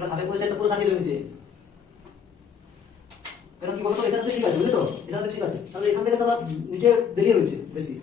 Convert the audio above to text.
তাহলে ধাপের পরে সাইডটা পুরো সাজিয়ে দেবে নিচে। কেন কি বলতো, এটা তো ঠিক আছে বুঝলি তো, এটা তো ঠিক আছে, তাহলে এখান থেকে সব নিচে বেরিয়ে রয়েছে বেশি।